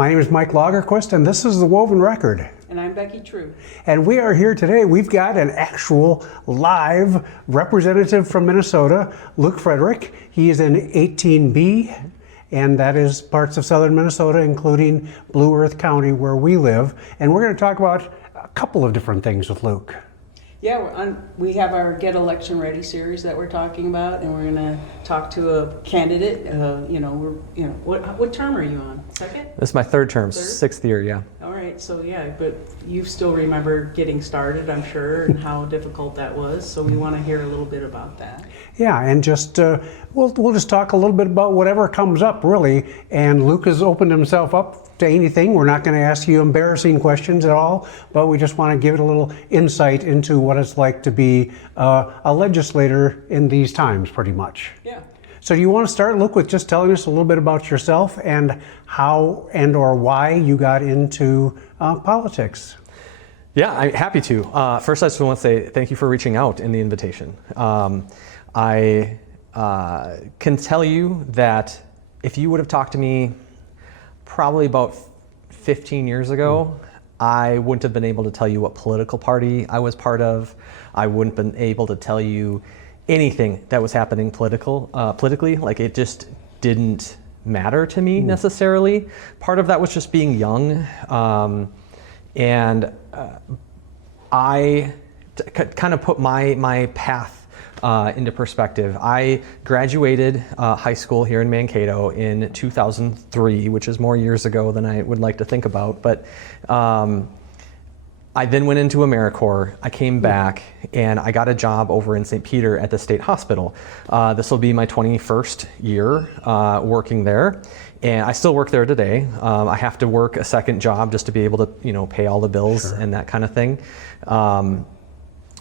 My name is Mike Lagerquist, and this is The Woven Record. And I'm Becki True. And we are here today. We've got an actual live representative from Minnesota, Luke Frederick. He is in 18B, and that is parts of southern Minnesota, including Blue Earth County, where we live. And we're going to talk about a couple of different things with Luke. Yeah, we have our Get Election Ready series that we're talking about, and we're going to talk to a candidate. What term are you on? Second? This is my third term, sixth year, yeah. All right, so yeah, but you still remember getting started, I'm sure, and how difficult that was. So we want to hear a little bit about that. Yeah, and just we'll just talk a little bit about whatever comes up, really. And Luke has opened himself up to anything. We're not going to ask you embarrassing questions at all, but we just want to give it a little insight into what it's like to be a legislator in these times, pretty much. Yeah. So do you want to start, Luke, with just telling us a little bit about yourself and how and or why you got into politics? Yeah, I'm happy to. First, I just want to say thank you for reaching out in the invitation. I can tell you that if you would have talked to me probably about 15 years ago, I wouldn't have been able to tell you what political party I was part of. I wouldn't have been able to tell you anything that was happening politically. Like, it just didn't matter to me necessarily. Part of that was just being young. I kind of put my path into perspective. I graduated high school here in Mankato in 2003, which is more years ago than I would like to think about. But I then went into AmeriCorps. I came back and I got a job over in St. Peter at the state hospital. This will be my 21st year working there. And I still work there today. I have to work a second job just to be able to, pay all the bills and that kind of thing.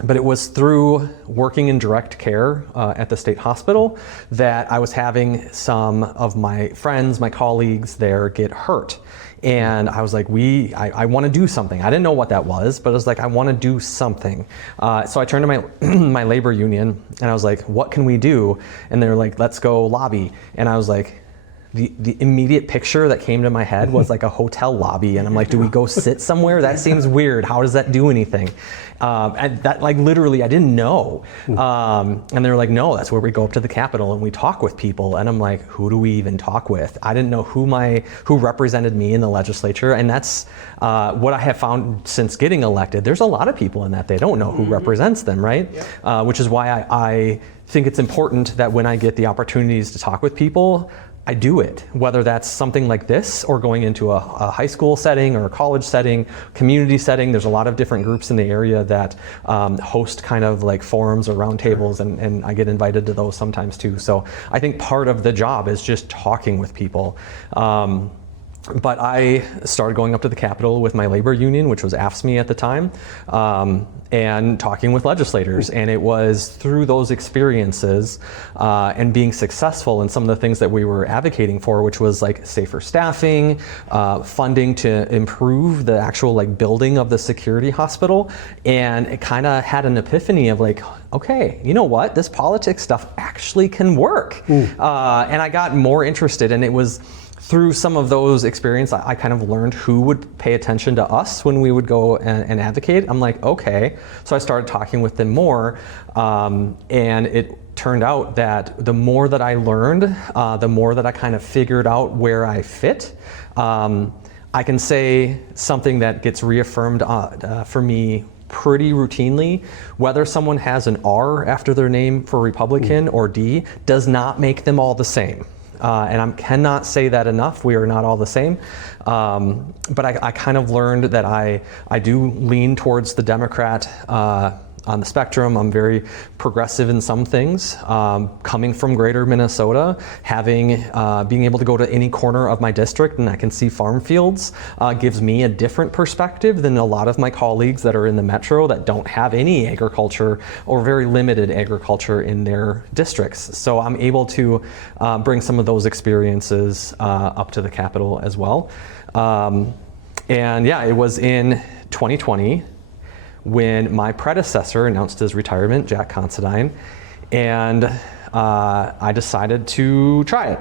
But it was through working in direct care at the state hospital that I was having some of my friends, my colleagues there get hurt. And I was like, I want to do something. I didn't know what that was, but I was like, I want to do something. So I turned to my my labor union and I was like, what can we do? And they're like, let's go lobby. And I was like, the immediate picture that came to my head was like a hotel lobby. And I'm like, do we go sit somewhere? That seems weird. How does that do anything? And that, like, literally, I didn't know. And they were like, no, that's where we go up to the Capitol and we talk with people. And I'm like, who do we even talk with? I didn't know who represented me in the legislature. And that's what I have found since getting elected. There's a lot of people in that they don't know who represents them, right? Yep. Which is why I think it's important that when I get the opportunities to talk with people, I do it, whether that's something like this or going into a high school setting or a college setting, community setting. There's a lot of different groups in the area that host kind of like forums or roundtables, and I get invited to those sometimes too. So I think part of the job is just talking with people. But I started going up to the Capitol with my labor union, which was AFSCME at the time, and talking with legislators. And it was through those experiences and being successful in some of the things that we were advocating for, which was like safer staffing, funding to improve the actual like building of the security hospital. And it kind of had an epiphany of like, okay, you know what? This politics stuff actually can work. And I got more interested, and it was through some of those experiences, I kind of learned who would pay attention to us when we would go and advocate. I'm like, okay. So I started talking with them more, and it turned out that the more that I learned, the more that I kind of figured out where I fit. I can say something that gets reaffirmed for me pretty routinely: whether someone has an R after their name for Republican or D does not make them all the same. And I cannot say that enough. We are not all the same. But I kind of learned that I do lean towards the Democrat on the spectrum. I'm very progressive in some things. Coming from greater Minnesota, being able to go to any corner of my district and I can see farm fields gives me a different perspective than a lot of my colleagues that are in the metro that don't have any agriculture or very limited agriculture in their districts. So I'm able to bring some of those experiences up to the Capitol as well. And yeah, it was in 2020 when my predecessor announced his retirement, Jack Considine, and I decided to try it.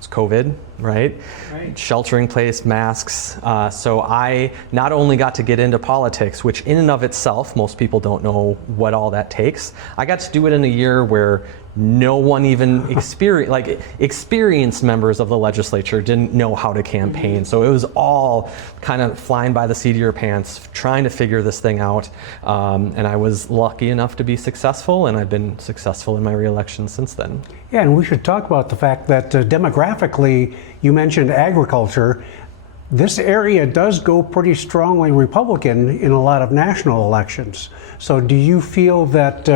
it's COVID, right? Right. Sheltering place, masks. So I not only got to get into politics, which in and of itself, most people don't know what all that takes. I got to do it in a year where no one even experienced members of the legislature didn't know how to campaign. So it was all kind of flying by the seat of your pants, trying to figure this thing out. And I was lucky enough to be successful, and I've been successful in my reelection since then. Yeah, and we should talk about the fact that demographically, you mentioned agriculture. This area does go pretty strongly Republican in a lot of national elections. So do you feel that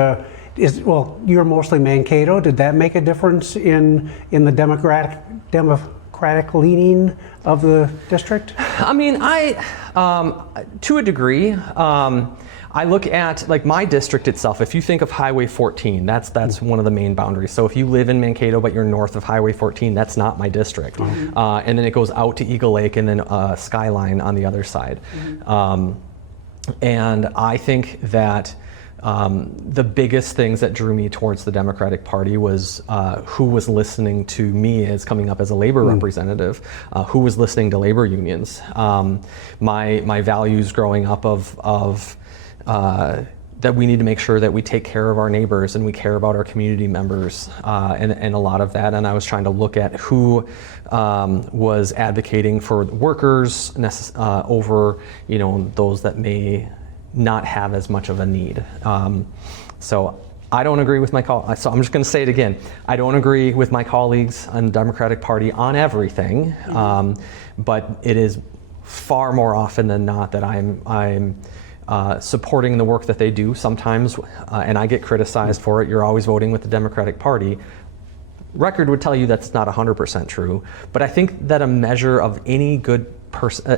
you're mostly Mankato. Did that make a difference in the democratic leaning of the district? I mean, to a degree, I look at like my district itself. If you think of Highway 14, that's one of the main boundaries. So if you live in Mankato but you're north of Highway 14, that's not my district. And then it goes out to Eagle Lake and then Skyline on the other side. And I think that the biggest things that drew me towards the Democratic Party was who was listening to me as coming up as a labor representative, who was listening to labor unions. My values growing up of that we need to make sure that we take care of our neighbors and we care about our community members, and a lot of that. And I was trying to look at who was advocating for workers over those that may not have as much of a need. So I don't agree with so I'm just going to say it again. I don't agree with my colleagues on the Democratic Party on everything, but it is far more often than not that I'm supporting the work that they do sometimes, and I get criticized for it. You're always voting with the Democratic Party. Record would tell you that's not 100% true, but I think that a measure of any good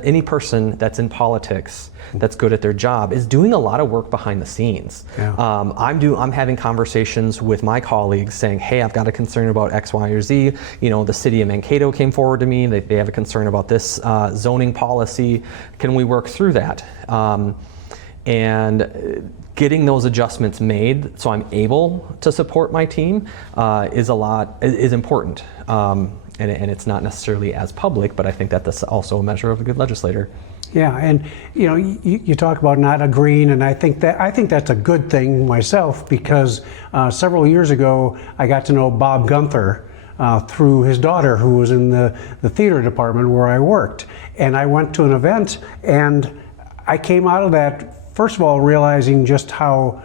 any person that's in politics that's good at their job is doing a lot of work behind the scenes. Yeah. I'm having conversations with my colleagues saying, hey, I've got a concern about X, Y, or Z. The city of Mankato came forward to me. They have a concern about this zoning policy. Can we work through that? And getting those adjustments made so I'm able to support my team is important. And it's not necessarily as public, but I think that that's also a measure of a good legislator. Yeah, and you talk about not agreeing, and I think that's a good thing myself, because several years ago I got to know Bob Gunther through his daughter, who was in the theater department where I worked, and I went to an event, and I came out of that first of all realizing just how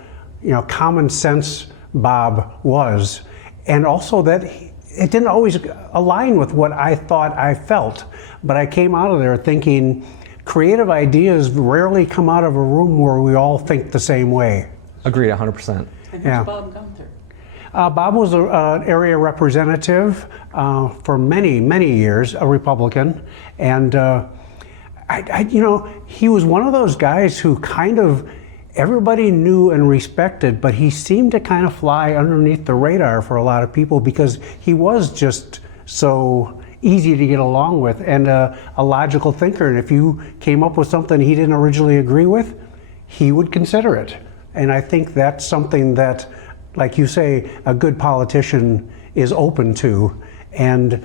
common sense Bob was, and also that it didn't always align with what I thought I felt, but I came out of there thinking creative ideas rarely come out of a room where we all think the same way. Agreed, 100%. And who's Yeah. Bob Gunther? Bob was an area representative for many, many years, a Republican, and he was one of those guys who kind of everybody knew and respected, but he seemed to kind of fly underneath the radar for a lot of people because he was just so easy to get along with and a logical thinker. And if you came up with something he didn't originally agree with, he would consider it. And I think that's something that, like you say, a good politician is open to. And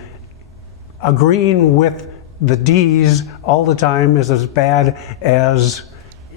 agreeing with the D's all the time is as bad as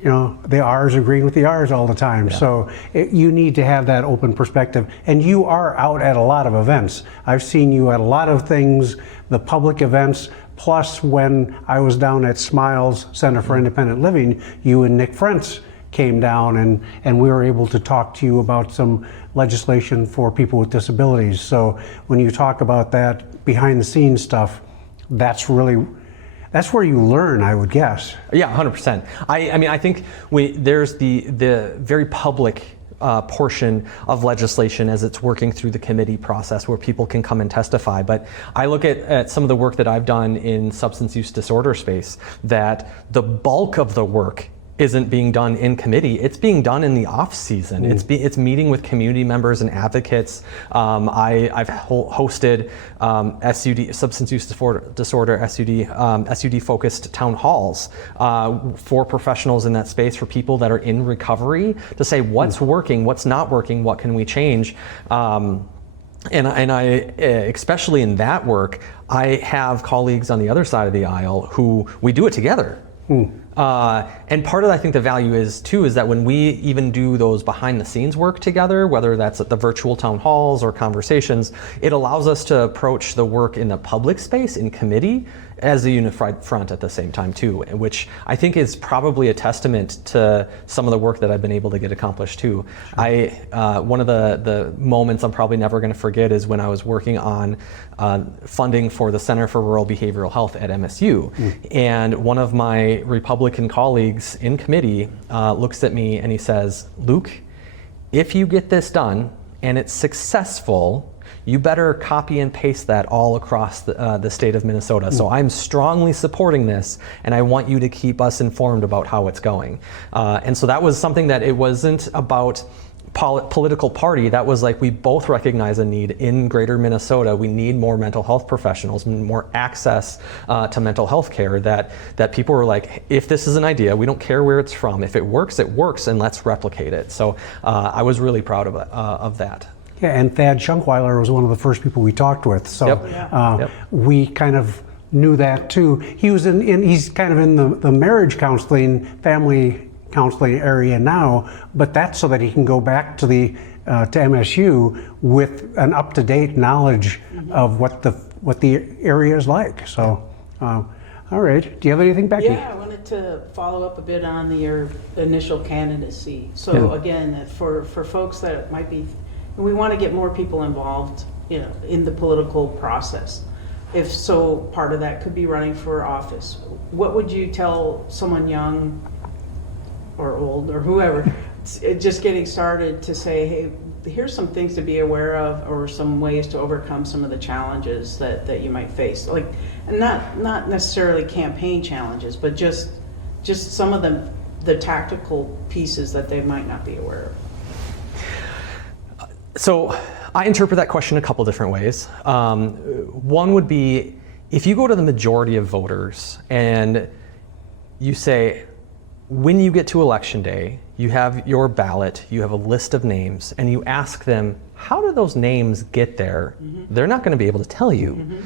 the R's agreeing with the R's all the time. Yeah. So you need to have that open perspective. And you are out at a lot of events. I've seen you at a lot of things, the public events, plus when I was down at Smiles Center for Independent Living, you and Nick Frentz came down and we were able to talk to you about some legislation for people with disabilities. So when you talk about that behind the scenes stuff, that's where you learn, I would guess. Yeah, 100%. I think there's the very public portion of legislation as it's working through the committee process where people can come and testify. But I look at some of the work that I've done in substance use disorder space, that the bulk of the work isn't being done in committee. It's being done in the off season. It's meeting with community members and advocates. I've hosted SUD, substance use disorder, SUD focused town halls for professionals in that space, for people that are in recovery, to say what's working, what's not working, what can we change. And I, especially in that work, I have colleagues on the other side of the aisle who we do it together. And part of, I think, the value is too, is that when we even do those behind the scenes work together, whether that's at the virtual town halls or conversations, it allows us to approach the work in the public space, in committee, as a unified front at the same time too, which I think is probably a testament to some of the work that I've been able to get accomplished too. One of the moments I'm probably never going to forget is when I was working on funding for the Center for Rural Behavioral Health at MSU. And one of my Republican colleagues in committee looks at me and he says, "Luke, if you get this done and it's successful, you better copy and paste that all across the state of Minnesota. So I'm strongly supporting this, and I want you to keep us informed about how it's going." And so that was something that it wasn't about political party. That was like, we both recognize a need in greater Minnesota. We need more mental health professionals, more access to mental health care, that people were like, if this is an idea, we don't care where it's from. If it works, and let's replicate it. So I was really proud of that. Yeah, and Thad Schunkweiler was one of the first people we talked with, so we kind of knew that too. He's kind of in the marriage counseling, family counseling area now, but that's so that he can go back to MSU with an up-to-date knowledge of what the area is like. So, all right. Do you have anything, Becki? Yeah, I wanted to follow up a bit on your initial candidacy. So again, for folks that might be, we want to get more people involved, in the political process. If so, part of that could be running for office. What would you tell someone young or old or whoever just getting started to say, hey, here's some things to be aware of, or some ways to overcome some of the challenges that you might face, like, and not necessarily campaign challenges, but just some of the tactical pieces that they might not be aware of? So I interpret that question a couple different ways. One would be, if you go to the majority of voters and you say, when you get to election day, you have your ballot, you have a list of names, and you ask them, how do those names get there? They're not going to be able to tell you.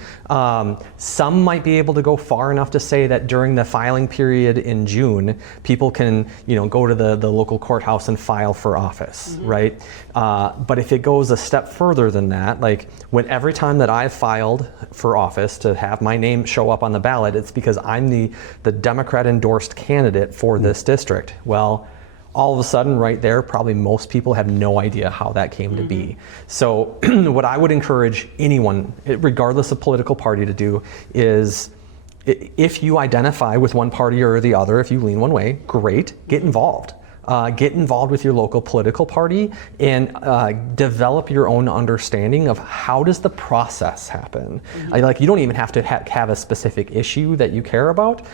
Some might be able to go far enough to say that during the filing period in June, people can, go to the local courthouse and file for office, right? But if it goes a step further than that, like every time that I've filed for office to have my name show up on the ballot, it's because I'm the Democrat endorsed candidate for this district. Well, all of a sudden right there, probably most people have no idea how that came to be. So what I would encourage anyone, regardless of political party, to do is, if you identify with one party or the other, if you lean one way, great, get involved. Get involved with your local political party and develop your own understanding of how does the process happen. Like, you don't even have to have a specific issue that you care about.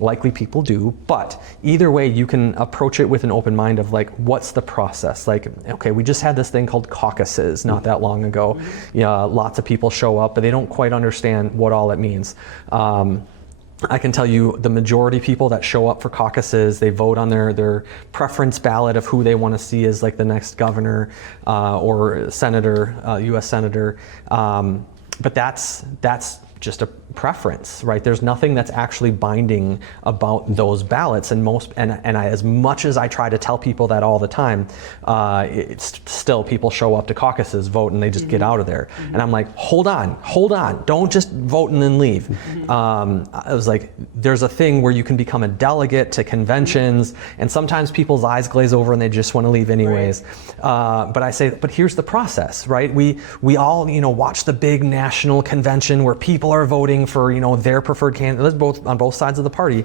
Likely people do, but either way, you can approach it with an open mind of like, what's the process? Like, okay, we just had this thing called caucuses not that long ago. Lots of people show up, but they don't quite understand what all it means. I can tell you the majority of people that show up for caucuses, they vote on their preference ballot of who they want to see as like the next governor or senator, U.S. senator. But that's just a preference, right? There's nothing that's actually binding about those ballots, and as much as I try to tell people that all the time, it's still people show up to caucuses, vote, and they just get out of there. And I'm like, hold on, don't just vote and then leave. I was like, there's a thing where you can become a delegate to conventions, and sometimes people's eyes glaze over and they just want to leave anyways. But I say, but here's the process, right? We all, watch the big national convention where people are voting for, their preferred candidate, on both sides of the party.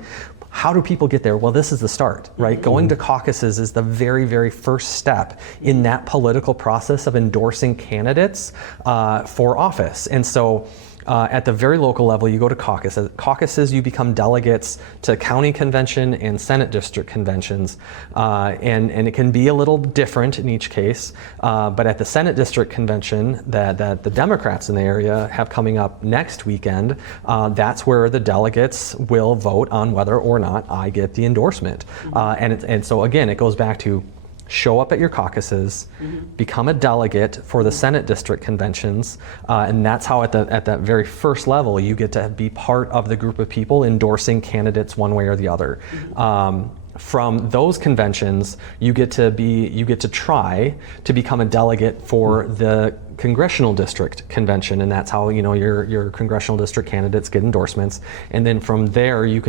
How do people get there? Well, this is the start, right? Going to caucuses is the very, very first step in that political process of endorsing candidates for office. And so at the very local level, you go to caucuses. Caucuses, you become delegates to county convention and Senate district conventions. And it can be a little different in each case. But at the Senate district convention that the Democrats in the area have coming up next weekend, that's where the delegates will vote on whether or not I get the endorsement. And so again, it goes back to, show up at your caucuses, become a delegate for the Senate district conventions, and that's how at that very first level you get to be part of the group of people endorsing candidates one way or the other. From those conventions, you get to try to become a delegate for the congressional district convention, and that's how your congressional district candidates get endorsements. And then from there, you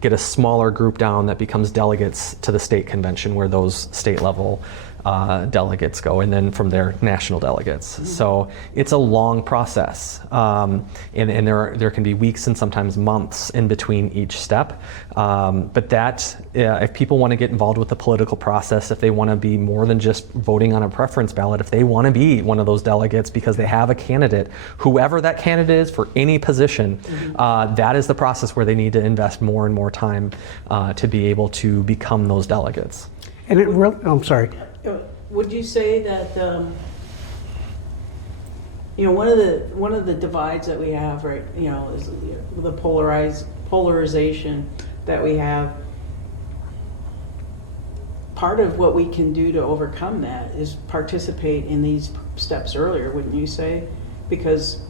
get a smaller group down that becomes delegates to the state convention, where those state level delegates go, and then from there, national delegates. So it's a long process, and there can be weeks and sometimes months in between each step. But if people want to get involved with the political process, if they want to be more than just voting on a preference ballot, if they want to be one of those delegates because they have a candidate, whoever that candidate is for any position, that is the process where they need to invest more and more time to be able to become those delegates. And it really, I'm sorry. Would you say that one of the divides that we have, right? Is the polarization that we have. Part of what we can do to overcome that is participate in these steps earlier, wouldn't you say? Because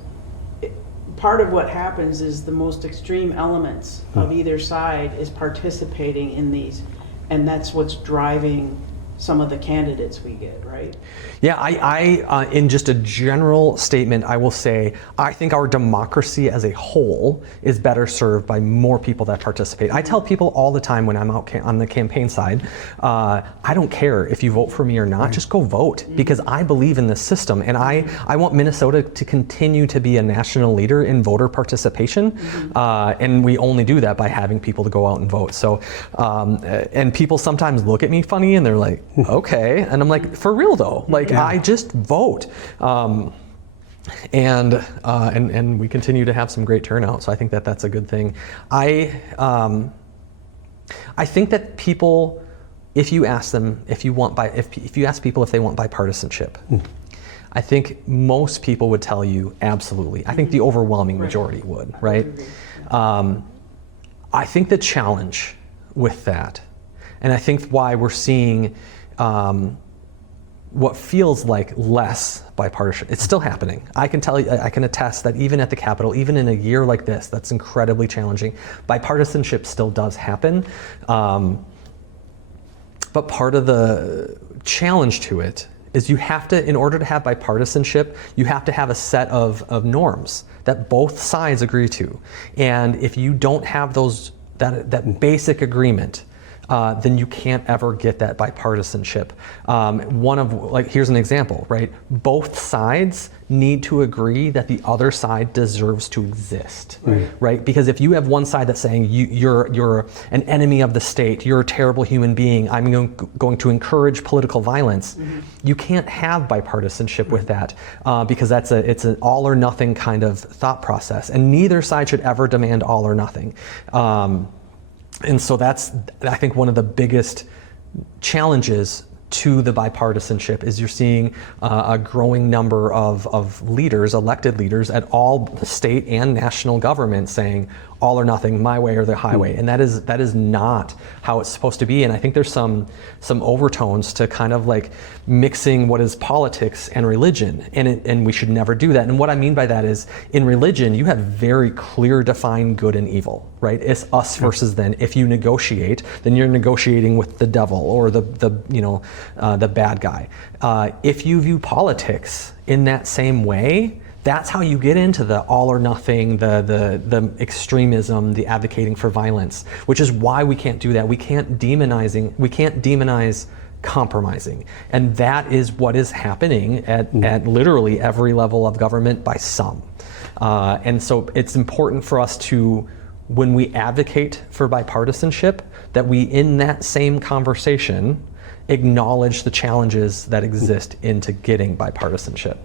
part of what happens is the most extreme elements of either side is participating in these, and that's what's driving some of the candidates we get, right? Yeah, I in just a general statement, I will say, I think our democracy as a whole is better served by more people that participate. I tell people all the time when I'm out on the campaign side, I don't care if you vote for me or not, just go vote, because I believe in this system, and I want Minnesota to continue to be a national leader in voter participation, and we only do that by having people to go out and vote. So, and people sometimes look at me funny and they're like, okay, and I'm like, for real though, like I just vote, and we continue to have some great turnout. So I think that that's a good thing. I think that people, if you ask them if you ask people if they want bipartisanship, I think most people would tell you absolutely. I think the overwhelming majority would, right? I think the challenge with that, and I think why we're seeing what feels like less bipartisan, it's still happening. I can tell you, I can attest that even at the Capitol, even in a year like this, that's incredibly challenging. Bipartisanship still does happen, but part of the challenge to it is you have to, in order to have bipartisanship, you have to have a set of norms that both sides agree to. And if you don't have that basic agreement, then you can't ever get that bipartisanship. Here's an example, right? Both sides need to agree that the other side deserves to exist, right? Because if you have one side that's saying you're an enemy of the state, you're a terrible human being, I'm going to encourage political violence, you can't have bipartisanship with that, because it's an all or nothing kind of thought process, and neither side should ever demand all or nothing. And so that's, I think, one of the biggest challenges to the bipartisanship is you're seeing a growing number of leaders, elected leaders at all state and national government saying all or nothing, my way or the highway. And that is not how it's supposed to be. And I think there's some overtones to kind of like mixing what is politics and religion, and we should never do that. And what I mean by that is, in religion, you have very clear defined good and evil, right? It's us versus them. If you negotiate, then you're negotiating with the devil or the bad guy. If you view politics in that same way, that's how you get into the all or nothing, the extremism, the advocating for violence, which is why we can't do that. We can't demonize compromising. And that is what is happening at literally every level of government by some. And so it's important for us to, when we advocate for bipartisanship, that we, in that same conversation, acknowledge the challenges that exist into getting bipartisanship.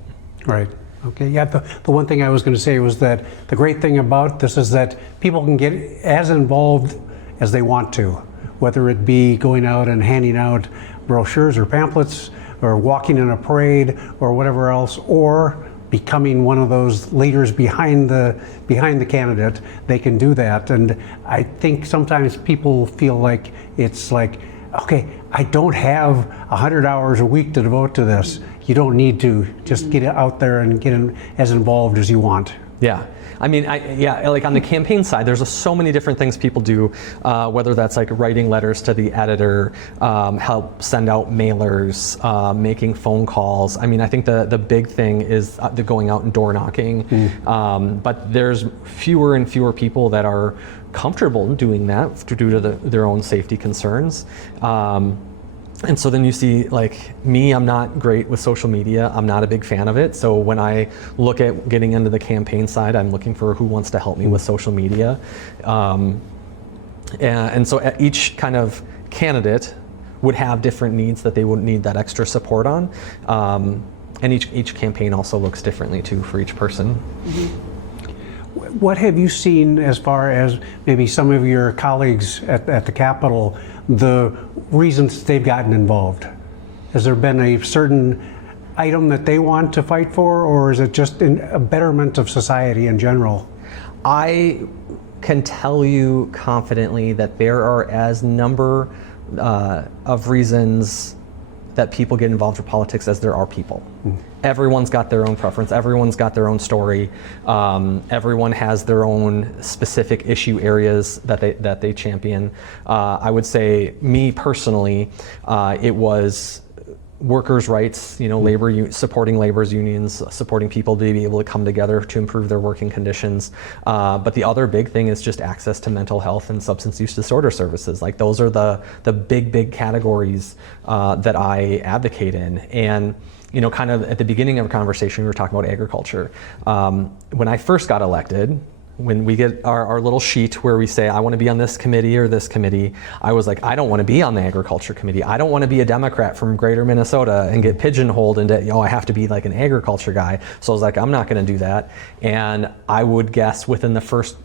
Right. Okay, yeah, the one thing I was going to say was that the great thing about this is that people can get as involved as they want to, whether it be going out and handing out brochures or pamphlets, or walking in a parade, or whatever else, or becoming one of those leaders behind the candidate. They can do that. And I think sometimes people feel like it's like okay, I don't have 100 hours a week to devote to this. You don't need to. Just get out there and get as involved as you want. Yeah. I mean, like on the campaign side, there's so many different things people do, whether that's like writing letters to the editor, help send out mailers, making phone calls. I mean, I think the big thing is the going out and door knocking, but there's fewer and fewer people that are comfortable doing that due to their own safety concerns. And so then you see, like me, I'm not great with social media. I'm not a big fan of it. So when I look at getting into the campaign side, I'm looking for who wants to help me with social media. And so each kind of candidate would have different needs that they would need that extra support on. And each campaign also looks differently too for each person. What have you seen as far as maybe some of your colleagues at the Capitol, the reasons they've gotten involved? Has there been a certain item that they want to fight for, or is it just a betterment of society in general? I can tell you confidently that there are as number of reasons that people get involved with politics as there are people. Everyone's got their own preference. Everyone's got their own story. Everyone has their own specific issue areas that they champion. I would say, me personally, it was workers' rights, supporting labor's unions, supporting people to be able to come together to improve their working conditions. But the other big thing is just access to mental health and substance use disorder services. Like those are the big categories that I advocate in. And kind of at the beginning of a conversation, we were talking about agriculture. When I first got elected, when we get our little sheet where we say, I want to be on this committee or this committee, I was like, I don't want to be on the agriculture committee. I don't want to be a Democrat from greater Minnesota and get pigeonholed into, I have to be like an agriculture guy. So I was like, I'm not going to do that. And I would guess within the first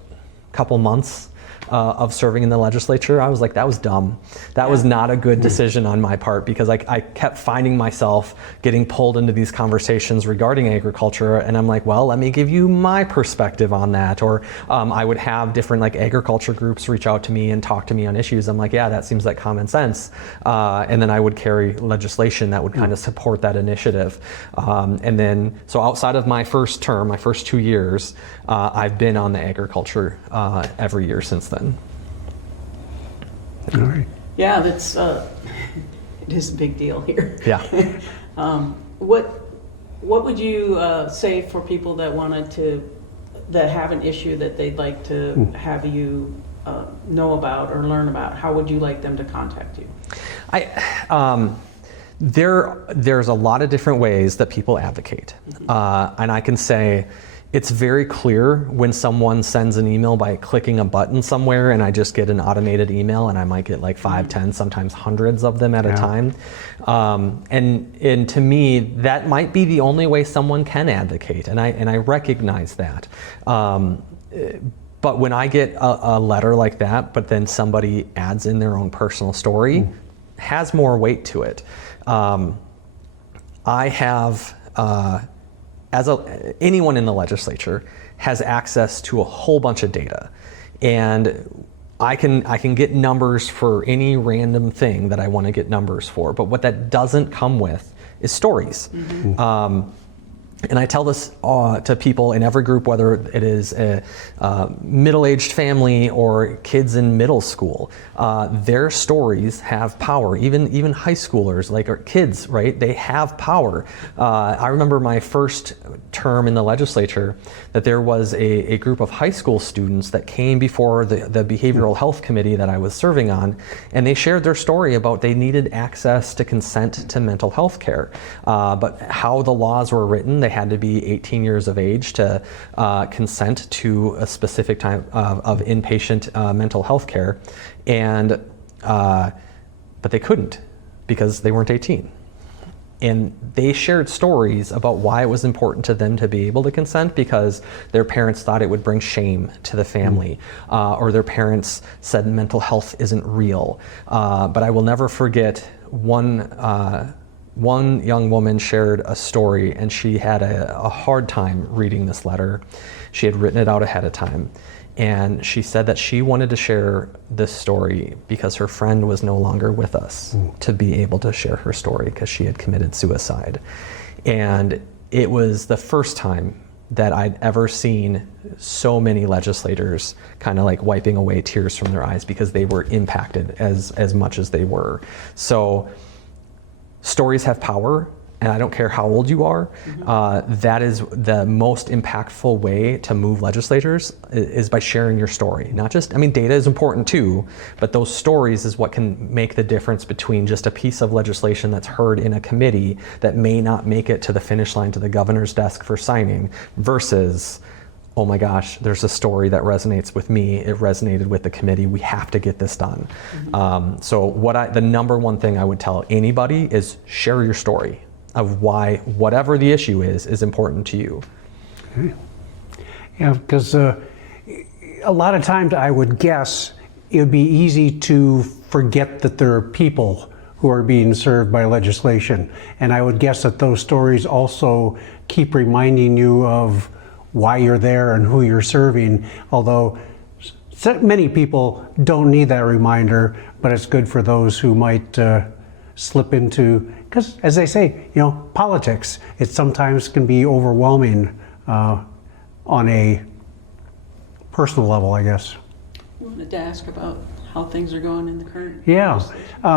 couple months of serving in the legislature, I was like, that was dumb. That was not a good decision on my part, because I kept finding myself getting pulled into these conversations regarding agriculture, and I'm like, well, let me give you my perspective on that. Or I would have different like agriculture groups reach out to me and talk to me on issues. I'm like, yeah, that seems like common sense. And then I would carry legislation that would kind of support that initiative. And then, so outside of my first term, my first 2 years, I've been on the agriculture every year since then. All right. Yeah, that's it is a big deal here. Yeah. What would you say for people that have an issue that they'd like to have you know about or learn about? How would you like them to contact you? There's a lot of different ways that people advocate, and I can say it's very clear when someone sends an email by clicking a button somewhere, and I just get an automated email, and I might get like 5, 10, sometimes hundreds of them at a time. And to me, that might be the only way someone can advocate, and I recognize that. But when I get a letter like that, but then somebody adds in their own personal story, has more weight to it. I have. Anyone in the legislature has access to a whole bunch of data, and I can get numbers for any random thing that I want to get numbers for. But what that doesn't come with is stories. And I tell this to people in every group, whether it is a middle-aged family or kids in middle school. Their stories have power. Even high schoolers, or kids, right? They have power. I remember my first term in the legislature that there was a group of high school students that came before the behavioral health committee that I was serving on, and they shared their story about they needed access to consent to mental health care. But how the laws were written, they had to be 18 years of age to consent to a specific type of inpatient mental health care, and but they couldn't because they weren't 18. And they shared stories about why it was important to them to be able to consent, because their parents thought it would bring shame to the family, or their parents said mental health isn't real. But I will never forget one young woman shared a story, and she had a hard time reading this letter. She had written it out ahead of time. And she said that she wanted to share this story because her friend was no longer with us to be able to share her story because she had committed suicide. And it was the first time that I'd ever seen so many legislators kind of like wiping away tears from their eyes because they were impacted as much as they were. So stories have power. And I don't care how old you are, that is the most impactful way to move legislators is by sharing your story. Not just, I mean, data is important too, but those stories is what can make the difference between just a piece of legislation that's heard in a committee that may not make it to the finish line to the governor's desk for signing versus, oh my gosh, there's a story that resonates with me. It resonated with the committee. We have to get this done. So the number one thing I would tell anybody is share your story of why whatever the issue is important to you. Okay. Yeah, because a lot of times I would guess it would be easy to forget that there are people who are being served by legislation. And I would guess that those stories also keep reminding you of why you're there and who you're serving, although many people don't need that reminder, but it's good for those who might slip into, because as they say, politics, it sometimes can be overwhelming on a personal level, I guess. You wanted to ask about how things are going in the current Yeah,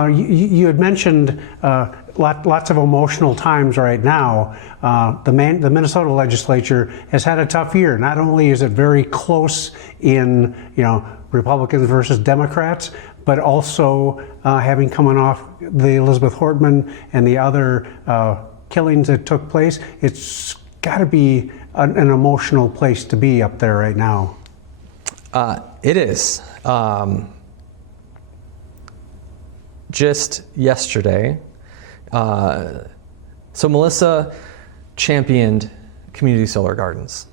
you had mentioned lots of emotional times right now. The Minnesota legislature has had a tough year. Not only is it very close in Republicans versus Democrats, but also having coming off the Elizabeth Hortman and the other killings that took place, it's got to be an emotional place to be up there right now. It is. Just yesterday, so Melissa championed community solar gardens,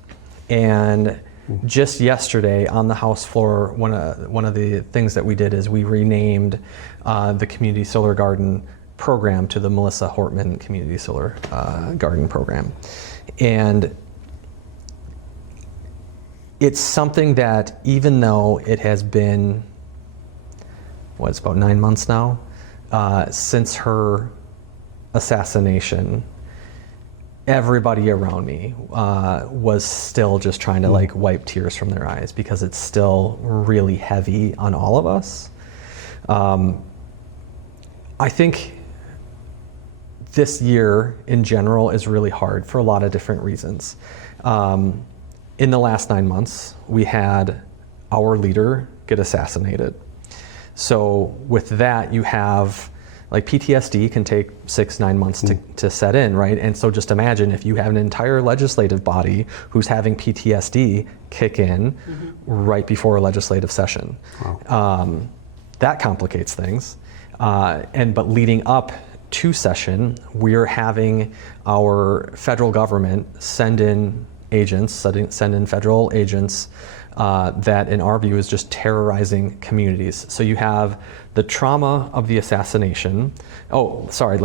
and just yesterday on the House floor, one of the things that we did is we renamed the community solar garden program to the Melissa Hortman Community Solar Garden Program, and it's something that even though it has been it's about 9 months now since her assassination, everybody around me was still just trying to wipe tears from their eyes because it's still really heavy on all of us. I think this year in general is really hard for a lot of different reasons. In the last 9 months, we had our leader get assassinated. So with that, you have PTSD can take 6-9 months to set in, right? And so just imagine if you have an entire legislative body who's having PTSD kick in right before a legislative session. Wow. That complicates things. But leading up to session, we're having our federal government send in federal agents that in our view is just terrorizing communities. So you have the trauma of the assassination. Oh, sorry,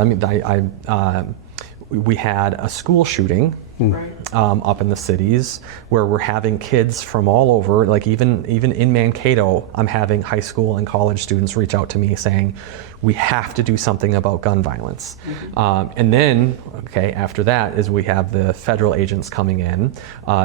we had a school shooting up in the cities where we're having kids from all over, even in Mankato, I'm having high school and college students reach out to me saying, we have to do something about gun violence. And then, after that is we have the federal agents coming in,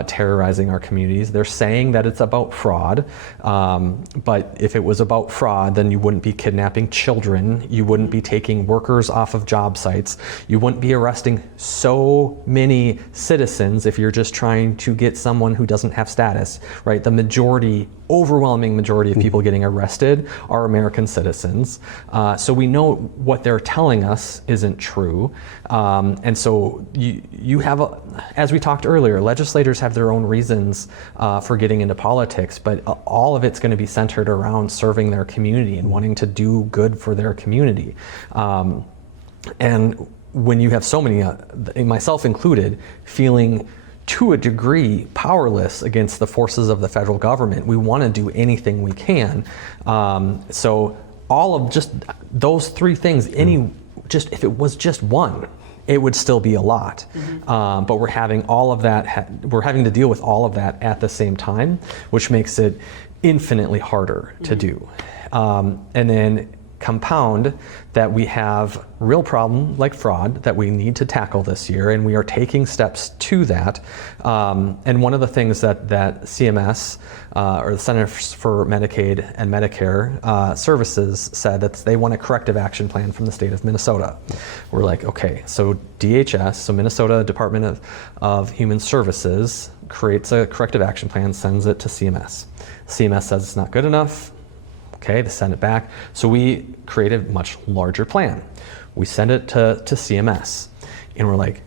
terrorizing our communities. They're saying that it's about fraud, but if it was about fraud, then you wouldn't be kidnapping children, you wouldn't be taking workers off of job sites, you wouldn't be arresting so many citizens if you're just trying to get someone who doesn't have status, right? The overwhelming majority of people getting arrested are American citizens. So we know what they're telling us isn't true. And so you have, as we talked earlier, legislators have their own reasons for getting into politics, but all of it's going to be centered around serving their community and wanting to do good for their community. And when you have so many, myself included, feeling to a degree powerless against the forces of the federal government, we want to do anything we can. So all of just those three things, if it was just one, it would still be a lot. But we're having all of that, we're having to deal with all of that at the same time, which makes it infinitely harder to do. And then compound that we have real problem like fraud that we need to tackle this year, and we are taking steps to that. And one of the things that CMS, or the Centers for Medicaid and Medicare Services, said that they want a corrective action plan from the state of Minnesota. We're like, okay, so DHS, so Minnesota Department of Human Services, creates a corrective action plan, sends it to CMS. CMS says it's not good enough. Okay, they send it back. So we created a much larger plan. We send it to CMS, and we're like,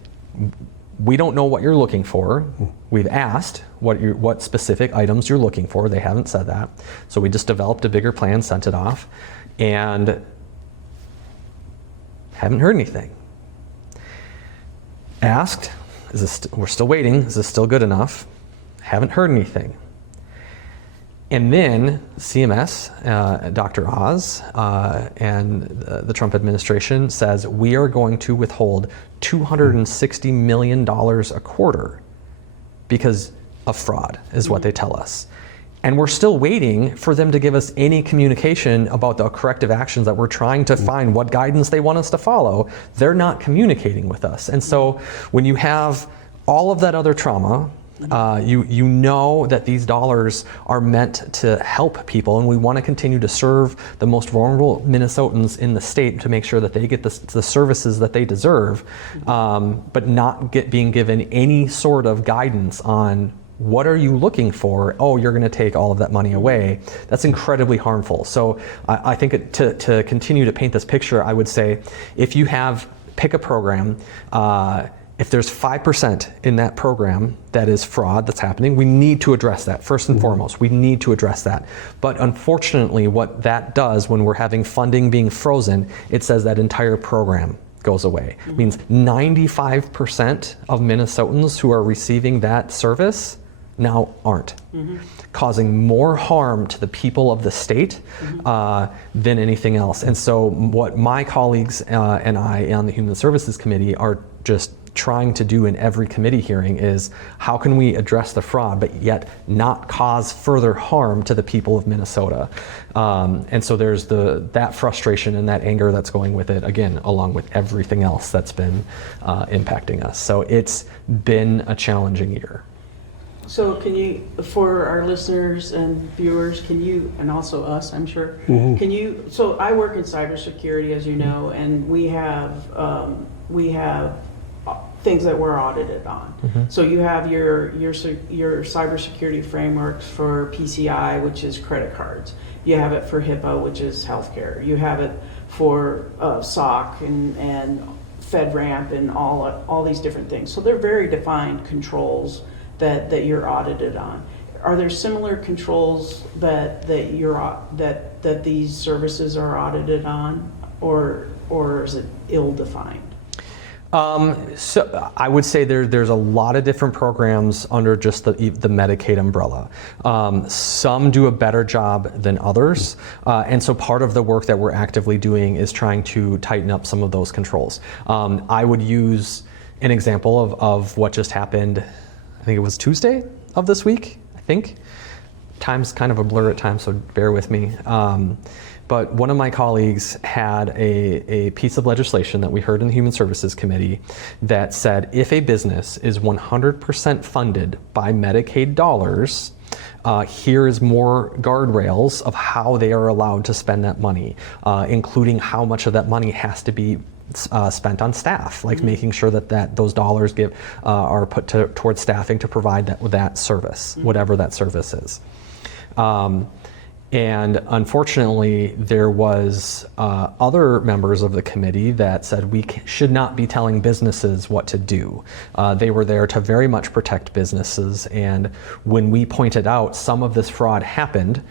we don't know what you're looking for. We've asked what specific items you're looking for. They haven't said that. So we just developed a bigger plan, sent it off, and haven't heard anything. Asked, we're still waiting. Is this still good enough? Haven't heard anything. And then CMS, Dr. Oz, and the Trump administration says we are going to withhold $260 million a quarter because of fraud, is what they tell us. And we're still waiting for them to give us any communication about the corrective actions that we're trying to find, what guidance they want us to follow. They're not communicating with us. And so when you have all of that other trauma, you know that these dollars are meant to help people, and we want to continue to serve the most vulnerable Minnesotans in the state to make sure that they get the services that they deserve, but not being given any sort of guidance on what are you looking for? Oh, you're going to take all of that money away. That's incredibly harmful. So I think to continue to paint this picture, I would say if you pick a program, if there's 5% in that program that is fraud that's happening, we need to address that first and foremost. We need to address that. But unfortunately, what that does when we're having funding being frozen, it says that entire program goes away. It means 95% of Minnesotans who are receiving that service now aren't, causing more harm to the people of the state than anything else. And so what my colleagues and I on the Human Services Committee are just trying to do in every committee hearing is how can we address the fraud but yet not cause further harm to the people of Minnesota. And so there's that frustration and that anger that's going with it, again, along with everything else that's been impacting us. So it's been a challenging year. So can you, for our listeners and viewers, and also us, I'm sure, so I work in cybersecurity, as you know, and we have things that we're audited on. So you have your cybersecurity frameworks for PCI, which is credit cards. You have it for HIPAA, which is healthcare. You have it for SOC and FedRAMP and all these different things. So they're very defined controls that you're audited on. Are there similar controls that these services are audited on, or is it ill-defined? So I would say there's a lot of different programs under just the Medicaid umbrella. Some do a better job than others, and so part of the work that we're actively doing is trying to tighten up some of those controls. I would use an example of what just happened. I think it was Tuesday of this week, I think. Time's kind of a blur at times, so bear with me. But one of my colleagues had a piece of legislation that we heard in the Human Services Committee that said if a business is 100% funded by Medicaid dollars, here is more guardrails of how they are allowed to spend that money, including how much of that money has to be spent on staff, like making sure that those dollars are put towards staffing to provide that service, whatever that service is. And unfortunately, there was other members of the committee that said we should not be telling businesses what to do. They were there to very much protect businesses, and when we pointed out some of this fraud happened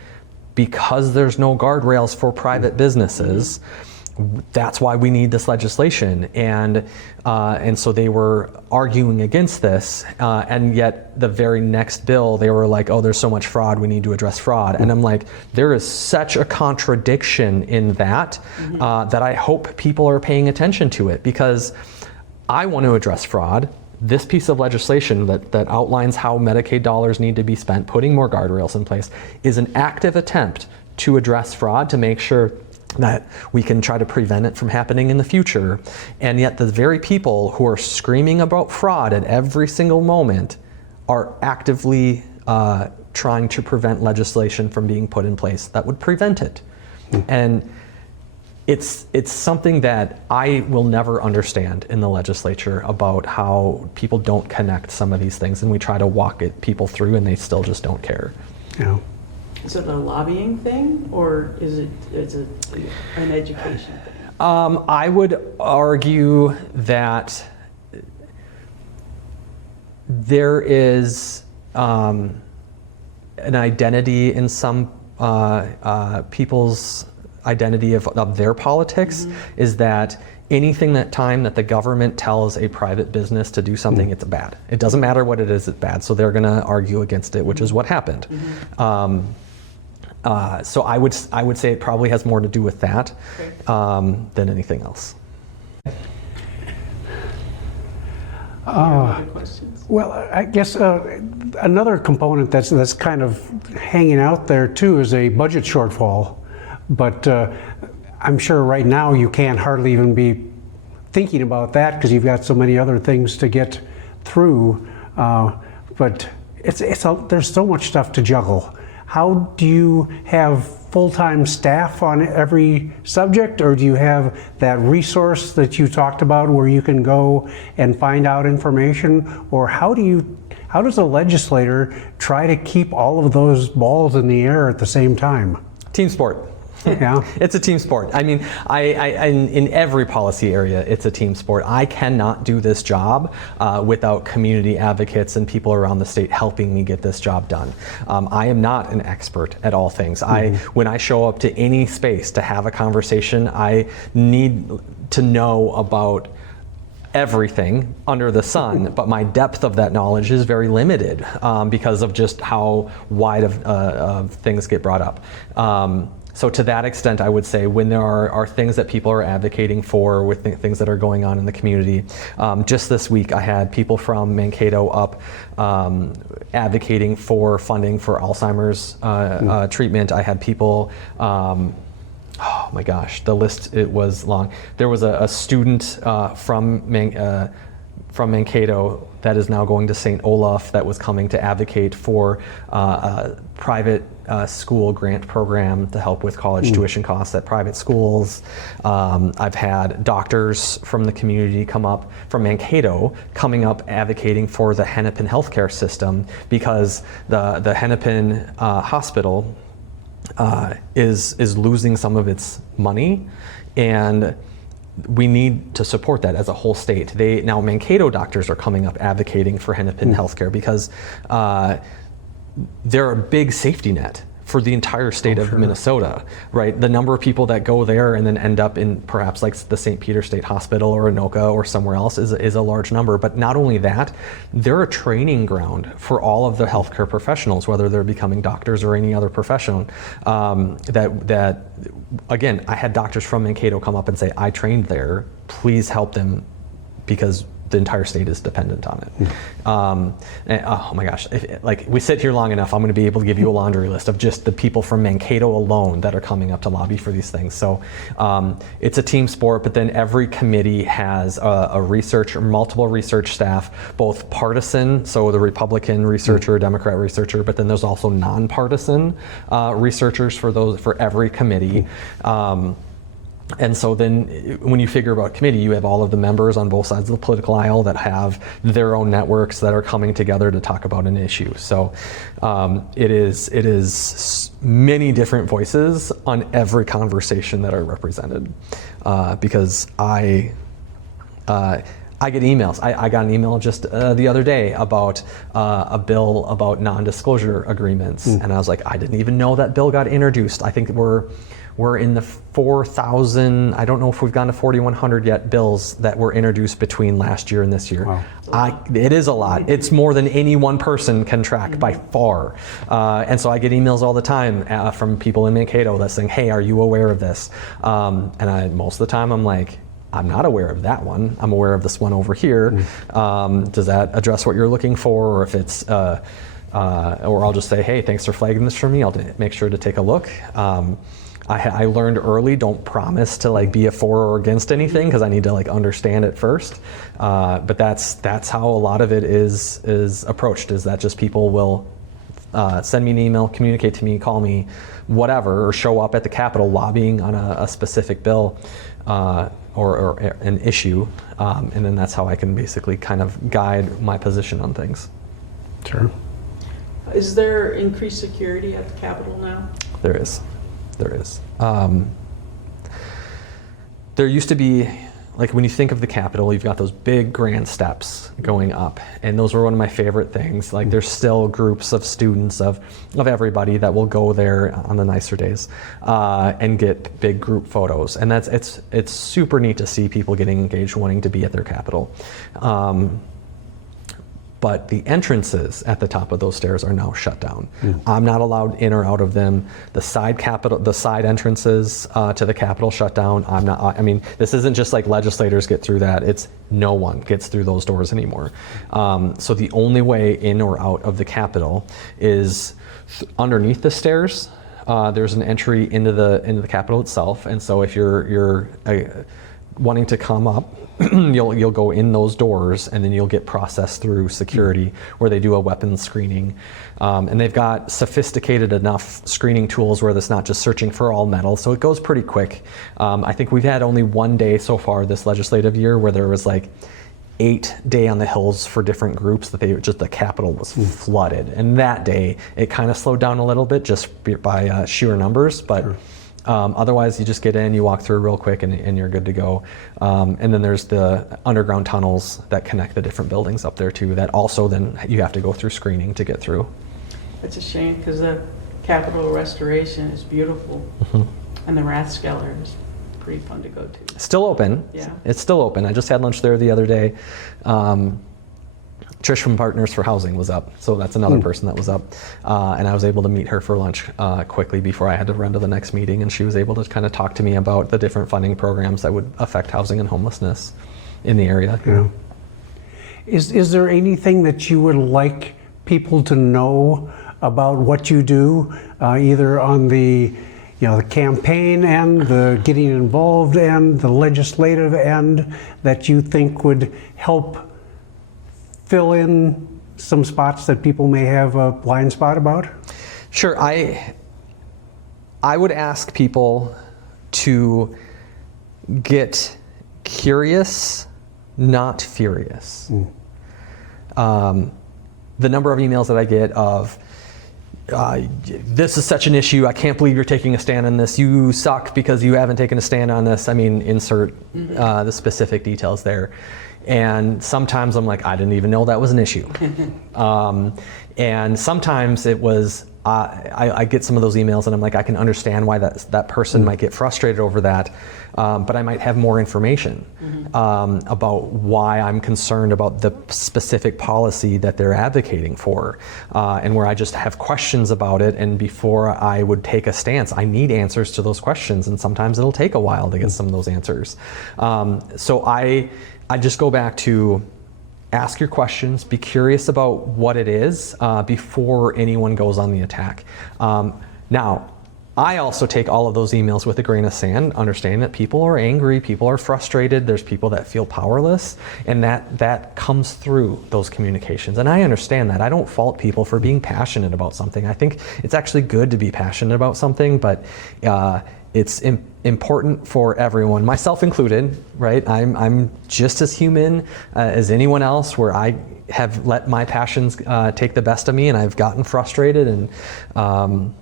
because there's no guardrails for private businesses, that's why we need this legislation. And so they were arguing against this, and yet the very next bill, they were like, oh, there's so much fraud, we need to address fraud. And I'm like, there is such a contradiction in that, that I hope people are paying attention to it, because I want to address fraud. This piece of legislation that outlines how Medicaid dollars need to be spent, putting more guardrails in place, is an active attempt to address fraud, to make sure that we can try to prevent it from happening in the future. And yet the very people who are screaming about fraud at every single moment are actively trying to prevent legislation from being put in place that would prevent it. And it's something that I will never understand in the legislature, about how people don't connect some of these things, and we try to walk people through and they still just don't care. Yeah. Is it a lobbying thing, or is it an education thing? I would argue that there is an identity in some people's identity of their politics, is that anything that the government tells a private business to do something, it's bad. It doesn't matter what it is, it's bad. So they're going to argue against it, which is what happened. So I would say it probably has more to do with that than anything else. Other questions? Well, I guess another component that's kind of hanging out there too is a budget shortfall. But I'm sure right now you can't hardly even be thinking about that, because you've got so many other things to get through. But there's so much stuff to juggle. How do you have full-time staff on every subject, or do you have that resource that you talked about where you can go and find out information? Or how does a legislator try to keep all of those balls in the air at the same time? Team sport. Yeah. It's a team sport. I mean, in every policy area, it's a team sport. I cannot do this job without community advocates and people around the state helping me get this job done. I am not an expert at all things. When I show up to any space to have a conversation, I need to know about everything under the sun, but my depth of that knowledge is very limited because of just how wide of things get brought up. So to that extent, I would say when there are things that people are advocating for, with things that are going on in the community, just this week I had people from Mankato up advocating for funding for Alzheimer's treatment. I had people, oh my gosh, the list, it was long. There was a student from Mankato that is now going to St. Olaf that was coming to advocate for a private school grant program to help with college tuition costs at private schools. I've had doctors from the community come up from Mankato, coming up advocating for the Hennepin healthcare system, because the Hennepin hospital is losing some of its money, and we need to support that as a whole state. Now Mankato doctors are coming up advocating for Hennepin healthcare, because they're a big safety net for the entire state of Minnesota, right? The number of people that go there and then end up in perhaps like the St. Peter State Hospital or Anoka or somewhere else is a large number. But not only that, they're a training ground for all of the healthcare professionals, whether they're becoming doctors or any other profession. That again, I had doctors from Mankato come up and say, I trained there, please help them, because the entire state is dependent on it. And, oh my gosh, like we sit here long enough, I'm going to be able to give you a laundry list of just the people from Mankato alone that are coming up to lobby for these things. So it's a team sport, but then every committee has a research or multiple research staff, both partisan, so the Republican researcher, Democrat researcher, but then there's also nonpartisan researchers for every committee. And so then when you figure about committee, you have all of the members on both sides of the political aisle that have their own networks that are coming together to talk about an issue. So it is many different voices on every conversation that are represented, because I get emails. I got an email just the other day about a bill about non-disclosure agreements, and I was like, I didn't even know that bill got introduced. I think we're in the 4,000, I don't know if we've gone to 4,100 yet, bills that were introduced between last year and this year. Wow. It is a lot. It's more than any one person can track by far. And so I get emails all the time from people in Mankato that's saying, hey, are you aware of this? And most of the time I'm like, I'm not aware of that one. I'm aware of this one over here. Does that address what you're looking for? Or if it's, or I'll just say, hey, thanks for flagging this for me. I'll make sure to take a look. I learned early, don't promise to like be a for or against anything, because I need to like understand it first. But that's how a lot of it is approached, is that just people will send me an email, communicate to me, call me, whatever, or show up at the Capitol lobbying on a specific bill or an issue, and then that's how I can basically kind of guide my position on things. Sure. Is there increased security at the Capitol now? There is. There used to be, like when you think of the Capitol, you've got those big grand steps going up, and those were one of my favorite things. Like there's still groups of students of everybody that will go there on the nicer days and get big group photos, and it's super neat to see people getting engaged, wanting to be at their Capitol. But the entrances at the top of those stairs are now shut down. I'm not allowed in or out of them. The side entrances to the Capitol shut down. I mean, this isn't just like legislators get through that. It's no one gets through those doors anymore. So the only way in or out of the Capitol is underneath the stairs. There's an entry into the Capitol itself, and so if you're wanting to come up, you'll go in those doors, and then you'll get processed through security, where they do a weapons screening, and they've got sophisticated enough screening tools where it's not just searching for all metal, so it goes pretty quick. I think we've had only one day so far this legislative year where there was like 8 day on the hills for different groups that the Capitol was flooded, and that day it kind of slowed down a little bit just by sheer numbers, but. Sure. Otherwise, you just get in, you walk through real quick, and you're good to go. And then there's the underground tunnels that connect the different buildings up there too, that also then you have to go through screening to get through. It's a shame, because the Capitol restoration is beautiful, and the Rathskeller is pretty fun to go to. Still open. Yeah. It's still open. I just had lunch there the other day. Trish from Partners for Housing was up, so that's another person that was up, and I was able to meet her for lunch quickly before I had to run to the next meeting, and she was able to kind of talk to me about the different funding programs that would affect housing and homelessness in the area. Yeah. Is there anything that you would like people to know about what you do, either on the the campaign end, the getting involved end, the legislative end, that you think would help fill in some spots that people may have a blind spot about? Sure. I would ask people to get curious, not furious. The number of emails that I get of, this is such an issue, I can't believe you're taking a stand on this, you suck because you haven't taken a stand on this. I mean, insert the specific details there. And sometimes I'm like, I didn't even know that was an issue. And sometimes it was, I get some of those emails and I'm like, I can understand why that person might get frustrated over that, but I might have more information about why I'm concerned about the specific policy that they're advocating for, and where I just have questions about it, and before I would take a stance, I need answers to those questions, and sometimes it'll take a while to get some of those answers. So I just go back to ask your questions, be curious about what it is before anyone goes on the attack. Now, I also take all of those emails with a grain of sand, understanding that people are angry, people are frustrated, there's people that feel powerless, and that comes through those communications. And I understand that. I don't fault people for being passionate about something. I think it's actually good to be passionate about something, but it's important for everyone, myself included, right? I'm just as human as anyone else, where I have let my passions take the best of me, and I've gotten frustrated and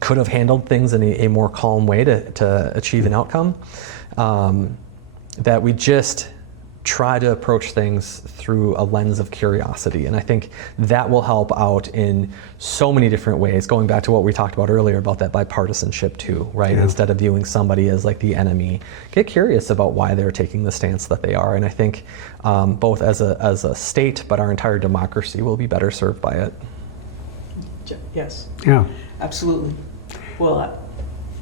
could have handled things in a more calm way to achieve an outcome. That we just try to approach things through a lens of curiosity. And I think that will help out in so many different ways, going back to what we talked about earlier about that bipartisanship too, right? Yeah. Instead of viewing somebody as like the enemy, get curious about why they're taking the stance that they are. And I think both as a state, but our entire democracy will be better served by it. Yes. Yeah. Absolutely. Well,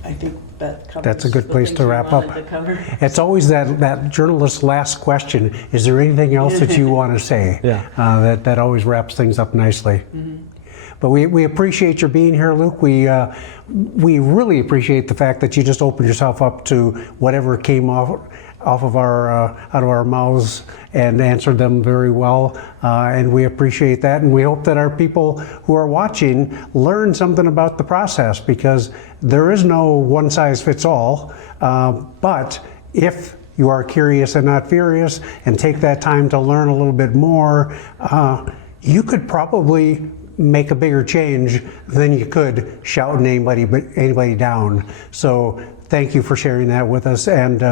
I think that covers. That's a good the place things to we wrap up. wanted to cover. It's always that journalist's last question. Is there anything else that you want to say? Yeah. That always wraps things up nicely. But we appreciate your being here, Luke. We really appreciate the fact that you just opened yourself up to whatever came off of our out of our mouths and answered them very well. And we appreciate that. And we hope that our people who are watching learn something about the process, because there is no one size fits all. But if you are curious and not furious and take that time to learn a little bit more, you could probably make a bigger change than you could shouting anybody down. So thank you for sharing that with us, and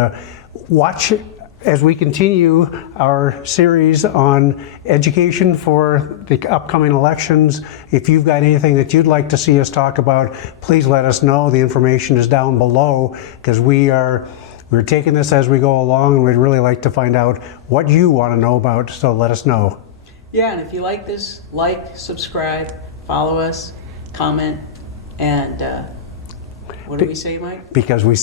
watch as we continue our series on education for the upcoming elections. If you've got anything that you'd like to see us talk about, please let us know. The information is down below, because we're taking this as we go along, and we'd really like to find out what you want to know about, so let us know. Yeah, and if you like this, like, subscribe, follow us, comment, and what do we say, Mike? Because we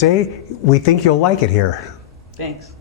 think you'll like it here. Thanks.